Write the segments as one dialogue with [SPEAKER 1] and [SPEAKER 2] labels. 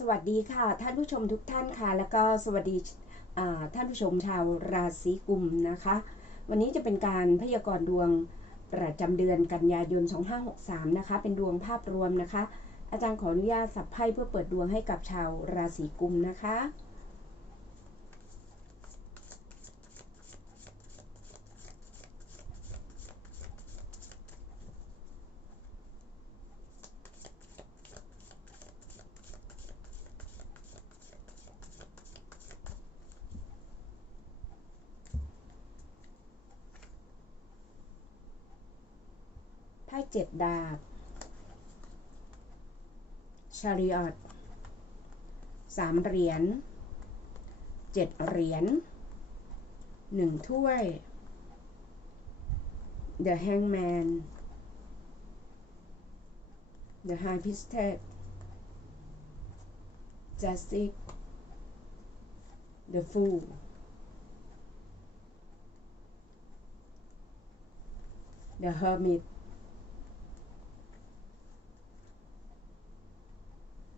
[SPEAKER 1] สวัสดีค่ะ ท่านผู้ชมทุกท่านค่ะ แล้วก็สวัสดีท่านผู้ชมชาวราศีกุมนะคะ วันนี้จะเป็นการพยากรณ์ดวงประจำเดือนกันยายน 2563 นะคะ เป็นดวงภาพรวมนะคะ อาจารย์ขออนุญาตสับไพ่เพื่อเปิดดวงให้กับชาวราศีกุมนะคะ ไพ่เจ็ดดาบชาริออตสามเหรียญเจ็ดเหรียญหนึ่งถ้วย The Hangman The High Priestess Justice The Fool The Hermit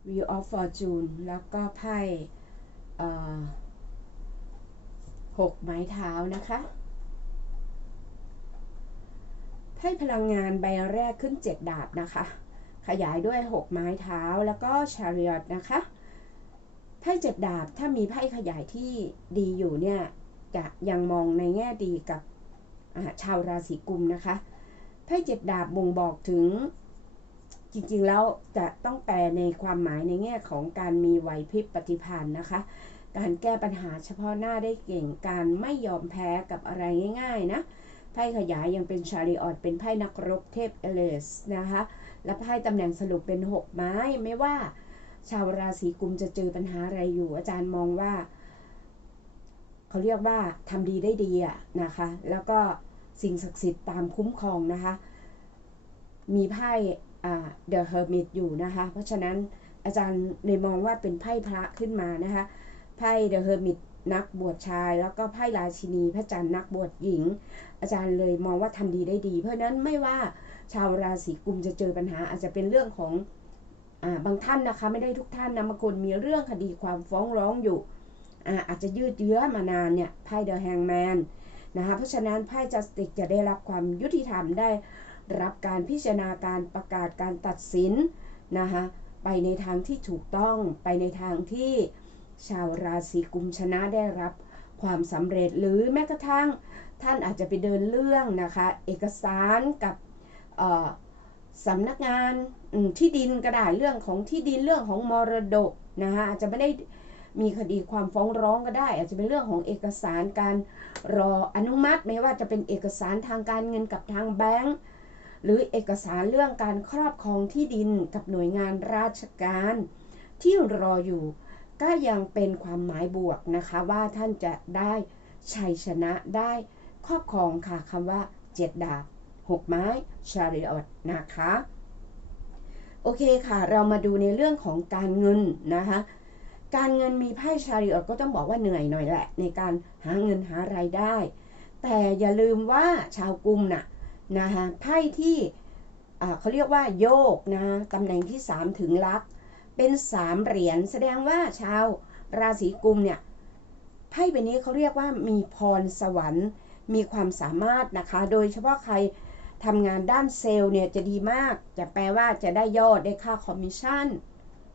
[SPEAKER 1] Wheel of Fortune แล้วก็ไพ่เอ่อหกไม้เท้านะคะไพ่พลังงานใบแรกขึ้น 7 ดาบนะคะ ขยายด้วย 6 ไม้เท้าแล้วก็ชาริอตนะคะไพ่เจ็ดดาบถ้ามีไพ่ขยายที่ดีอยู่เนี่ยจะยังมองในแง่ดีกับชาวราศีกุมนะคะไพ่เจ็ดดาบบ่งบอกถึง จริงๆแล้วจะต้องแปลในความหมายในแง่ของการมีไหวพริบปฏิภาณนะคะ การแก้ปัญหาเฉพาะหน้าได้เก่งการไม่ยอมแพ้กับอะไรง่ายๆนะไพ่ขยายยังเป็นชาริออตเป็นไพ่นักรบเทพเอเลสนะคะ และไพ่ตำแหน่งสรุปเป็น 6 ไม้ไม่ว่า ชาวราศีกุมจะเจอปัญหาอะไรอยู่ อาจารย์มองว่า เขาเรียกว่าทำดีได้ดีอะนะคะ แล้วก็สิ่งศักดิ์สิทธิ์ตามคุ้มครองนะคะ มีไพ่ อ่า The Hermit อยู่นะคะ เพราะฉะนั้นอาจารย์เลยมองว่าเป็นไพ่พระขึ้นมานะคะไพ่ The Hermit นักบวชชาย แล้วก็ไพ่ราชินีพระจันทร์นักบวชหญิง อาจารย์เลยมองว่าทำดีได้ดี เพราะฉะนั้นไม่ว่าชาวราศีกุมจะเจอปัญหาอาจจะเป็นเรื่องของอบางท่านนะคะ ไม่ได้ทุกท่านนะบางคนมีเรื่องคดีความฟ้องร้องอยู่อาอาจจะยืดเยื้อมานานเนี่ยไพ่ The Hangman นะคะเพราะฉะนั้นไพ่ Justice จะได้รับความยุติธรรมได้ รับการพิจารณาการประกาศการตัดสินนะคะไปในทางที่ถูกต้องไปในทางที่ชาวราศีกุมชนะได้รับความสำเร็จหรือแม้กระทั่งท่านอาจจะไปเดินเรื่องนะคะ เอกสารกับสำนักงานที่ดินก็ได้เรื่องของที่ดินเรื่องของมรดกนะคะอาจจะไม่ได้มีคดีความฟ้องร้องก็ได้ อาจจะเป็นเรื่องของเอกสารการรออนุมัติ ไม่ว่าจะเป็นเอกสารทางการเงินกับทางแบงก์ หรือเอกสารเรื่องการครอบครองที่ดินกับหน่วยงานราชการ ที่รออยู่ ก็ยังเป็นความหมายบวกนะคะว่าท่านจะได้ชัยชนะได้ครอบครองค่ะคำว่าเจ็ดดาบหกไม้ชาริออตนะคะโอเคค่ะเรามาดูในเรื่องของการเงินนะคะการเงินมีไพ่ชาริออตก็ต้องบอกว่าเหนื่อยหน่อยแหละ ในการหาเงินหารายได้ แต่อย่าลืมว่าชาวกรุมน่ะ นะคะไพ่ที่เขาเรียกว่าโยกนะตำแหน่งที่ 3 ถึงลัก เป็น3เหรียญแสดงว่าชาวราศีกุมเนี่ยไพ่ใบนี้เขาเรียกว่ามีพรสวรรค์มีความสามารถนะคะ โดยเฉพาะใครทำงานด้านเซลล์เนี่ยจะดีมาก จะแปลว่าจะได้ยอดได้ค่าคอมมิชชั่น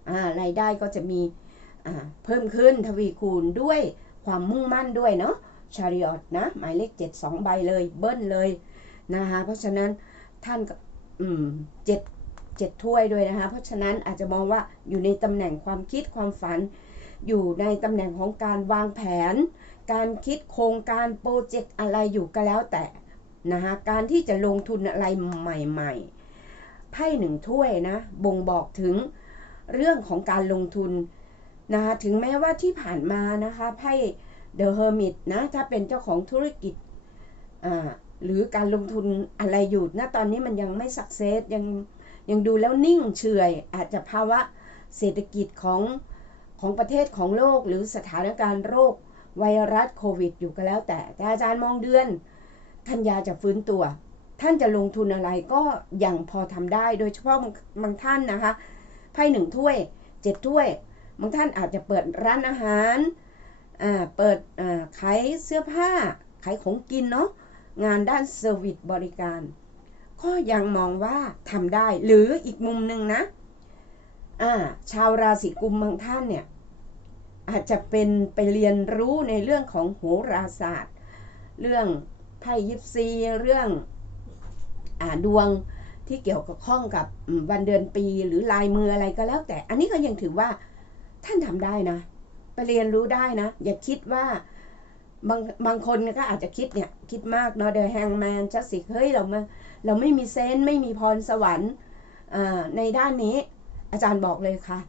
[SPEAKER 1] อ่ารายได้ก็จะมีอ่าเพิ่มขึ้นทวีคูณด้วยความมุ่งมั่นด้วยเนาะชาริออตนะ หมายเลข 7 2 ใบเลย เบิ้ลเลย นะคะเพราะฉะนั้นท่านอืมเจ็ดเจ็ดถ้วยด้วยนะคะเพราะฉะนั้นอาจจะมองว่าอยู่ในตำแหน่งความคิดความฝัน อยู่ในตำแหน่งของการวางแผน การคิดโครงการโปรเจกต์อะไรอยู่ก็แล้วแต่นะคะการที่จะลงทุนอะไรใหม่ ๆไพ่หนึ่งถ้วยนะบ่งบอกถึงเรื่องของการลงทุนนะคะถึงแม้ว่าที่ผ่านมานะคะไพ่เดอะเฮอร์มิตนะถ้าเป็นเจ้าของธุรกิจอ่า หรือการลงทุนอะไรอยู่ณตอนนี้มันยังไม่สักเซสยังยังดูแล้วนิ่งเฉยอาจจะภาวะเศรษฐกิจของของประเทศของโลกหรือสถานการณ์โรคไวรัสโควิดอยู่ก็แล้วแต่ แต่อาจารย์มองเดือนกันยาจะฟื้นตัว ท่านจะลงทุนอะไรก็ยังพอทำได้ โดยเฉพาะบางบางท่านนะคะไพ่หนึ่งถ้วยเจ็ดถ้วย บางท่านอาจจะเปิดร้านอาหาร อ่า เปิดอ่าขายเสื้อผ้า ขายของกินเนาะ งานด้านเซอร์วิสบริการ ก็ยังมองว่าทำได้ หรืออีกมุมหนึ่งนะอ่าชาวราศีกุมบางท่านเนี่ย อาจจะเป็นไปเรียนรู้ในเรื่องของโหราศาสตร์ เรื่องไพ่ยิปซีเรื่องอาดวงที่เกี่ยวกับข้องกับวันเดือนปีหรือลายมืออะไรก็แล้ว แต่อันนี้ก็ยังถือว่าท่านทำได้นะ ไปเรียนรู้ได้นะ อย่าคิดว่า บางบางคนก็อาจจะคิดเนี่ย คิดมากเนาะเดอะแฮงแมนจัสสิเฮ้ยเรามาเราไม่มีเซนไม่มีพรสวรรค์ในด้านนี้ อาจารย์บอกเลยค่ะ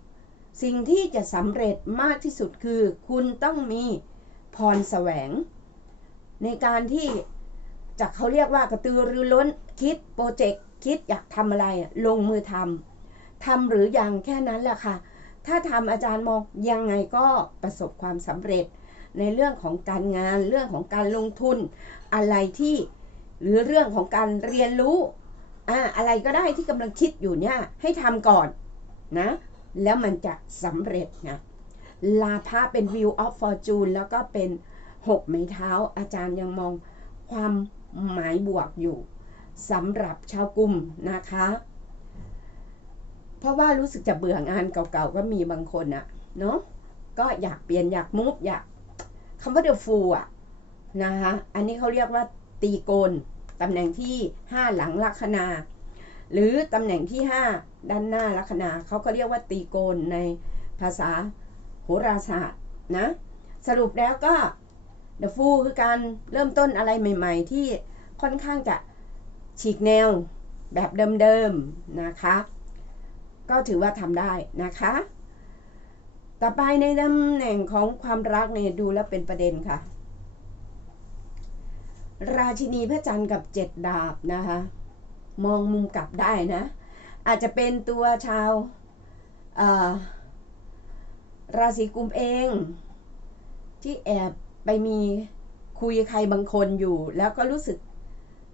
[SPEAKER 1] สิ่งที่จะสำเร็จมากที่สุดคือ คุณต้องมีพรแสวง ในการที่จากเขาเรียกว่ากระตือรือร้นคิดโปรเจกต์คิดอยากทำอะไร ลงมือทำทำหรือยังแค่นั้นแหละค่ะ ถ้าทำอาจารย์มองยังไงก็ประสบความสำเร็จ ในเรื่องของการงานเรื่องของการลงทุน อะไรที่หรือเรื่องของการเรียนรู้อ่าอะไรก็ได้ที่กำลังคิดอยู่เนี่ยให้ทำก่อนนะ แล้วมันจะสำเร็จนะลาภะเป็น view of fortune แล้วก็เป็นหกไม้เท้า อาจารย์ยังมองความหมายบวกอยู่สำหรับชาวกลุ่มนะคะ เพราะว่ารู้สึกจะเบื่องานเก่าๆก็มีบางคนอะเนาะก็อยากเปลี่ยนอยากมุฟอยาก คำว่าเดอะฟูอะนะคะอันนี้เขาเรียกว่าตีโกนตำแหน่งที่ 5 หลังลัคนาหรือตำแหน่งที่ 5 ด้านหน้าลัคนาเขาก็เรียกว่าตีโกนในภาษาโหราศาสตร์นะสรุปแล้วก็เดอะฟูคือการเริ่มต้นอะไรใหม่ ๆ ที่ค่อนข้างจะฉีกแนวแบบเดิมๆนะคะ ก็ถือว่าทำได้นะคะ ต่อไปในตำแหน่งของความรักเนี่ยดูแล้วเป็นประเด็นค่ะ ราชินีพระจันทร์กับเจ็ดดาบนะคะ มองมุมกลับได้นะ อาจจะเป็นตัวชาวราศีกุมเอง ที่แอบไปมีคุยใครบางคนอยู่ แล้วก็รู้สึก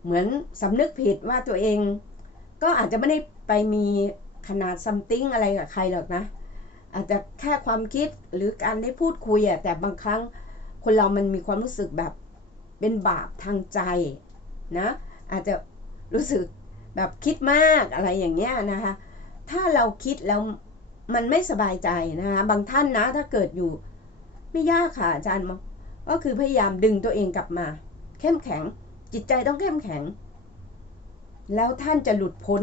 [SPEAKER 1] เหมือนสำนึกผิดว่าตัวเอง ก็อาจจะไม่ได้ไปมีขนาดซัมติ้งอะไรกับใครหรอกนะ อาจจะแค่ความคิดหรือการได้พูดคุยอะแต่บางครั้งคนเรามันมีความรู้สึกแบบเป็นบาปทางใจนะอาจจะรู้สึกแบบคิดมากอะไรอย่างเงี้ยนะคะถ้าเราคิดแล้วมันไม่สบายใจนะคะบางท่านนะถ้าเกิดอยู่ไม่ยากค่ะอาจารย์มก็คือพยายามดึงตัวเองกลับมา เข้มแข็งจิตใจต้องเข้มแข็ง แล้วท่านจะหลุดพ้น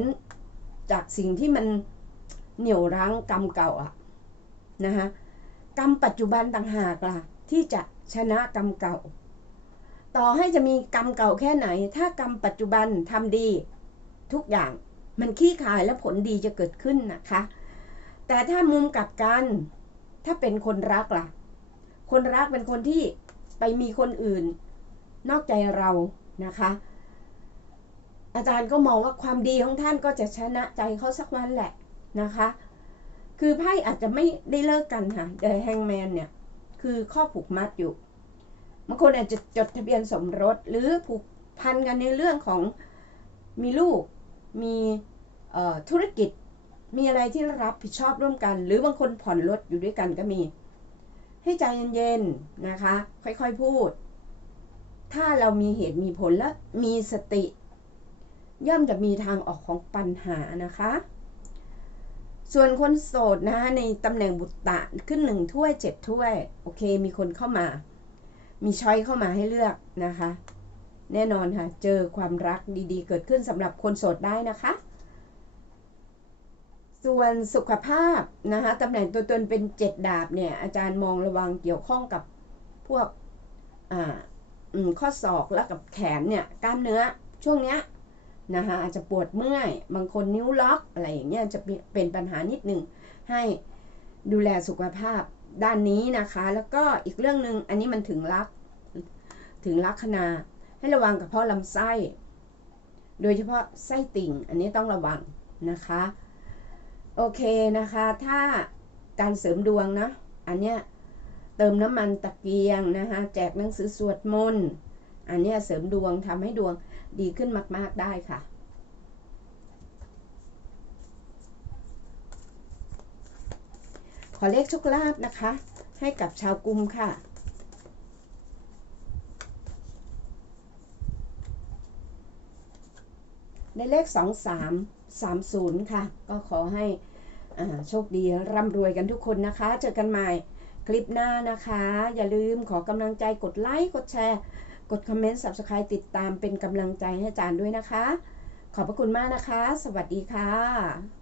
[SPEAKER 1] จากสิ่งที่มันเหนี่ยวรั้งกรรมเก่าอะ นะคะกรรมปัจจุบันต่างหากล่ะที่จะชนะกรรมเก่า ต่อให้จะมีกรรมเก่าแค่ไหน ถ้ากรรมปัจจุบันทำดี ทุกอย่างมันขี้ขายและผลดีจะเกิดขึ้นนะคะ แต่ถ้ามุมกลับกัน ถ้าเป็นคนรักล่ะ คนรักเป็นคนที่ไปมีคนอื่น นอกใจเรานะคะ อาจารย์ก็มองว่าความดีของท่านก็จะชนะใจเขาสักวันแหละนะคะ คือไพ่อาจจะไม่ได้เลิกกันค่ะเดอะแฮงแมนเนี่ย คือข้อผูกมัดอยู่บางคนอาจจะจดทะเบียนสมรสหรือผูกพันกันในเรื่องของมีลูกมีธุรกิจมีอะไรที่รับผิดชอบร่วมกัน หรือบางคนผ่อนรถอยู่ด้วยกันก็มี ให้ใจเย็นๆนะคะ ค่อยๆพูด ถ้าเรามีเหตุมีผลและมีสติ ย่อมจะมีทางออกของปัญหานะคะ ส่วนคนโสดนะคะในตำแหน่งบุตตะขึ้นหนึ่งถ้วยเจ็ดถ้วย โอเค มีคนเข้ามา มีช้อยเข้ามาให้เลือกนะคะ แน่นอนค่ะ เจอความรักดีๆ เกิดขึ้นสำหรับคนโสดได้นะคะ ส่วนสุขภาพนะคะตำแหน่งตัวตนเป็นเจ็ดดาบเนี่ย อาจารย์มองระวังเกี่ยวข้องกับพวกอ่าข้อศอกแล้วกับแขนเนี่ยกล้ามเนื้อช่วงเนี้ย นะคะอาจจะปวดเมื่อย บางคนนิ้วล็อกอะไรอย่างเงี้ยจะเป็นปัญหานิดหนึ่งให้ดูแลสุขภาพด้านนี้นะคะ แล้วก็อีกเรื่องหนึ่งอันนี้มันถึงลักถึงลักขณาให้ระวังกับพ่อลำไส้ โดยเฉพาะไส้ติ่ง อันนี้ต้องระวังนะคะ โอเคนะคะ ถ้าการเสริมดวงนะ อันเนี้ยเติมน้ำมันตะเกียงนะคะ แจกหนังสือสวดมนต์ อันนี้เสริมดวงทำให้ดวง ดีขึ้นมาก ๆ ได้ค่ะ ขอเลขโชคลาภนะคะ ให้กับชาวกุมค่ะได้เลข 2330 ค่ะ ก็ขอให้โชคดีร่ำรวยกันทุกคนนะคะ เจอกันใหม่คลิปหน้านะคะ อย่าลืมขอกำลังใจกดไลค์ กดแชร์ กดคอมเมนต์ subscribe ติดตามเป็นกำลังใจให้อาจารย์ด้วยนะคะ ขอบพระคุณมากนะคะ สวัสดีค่ะ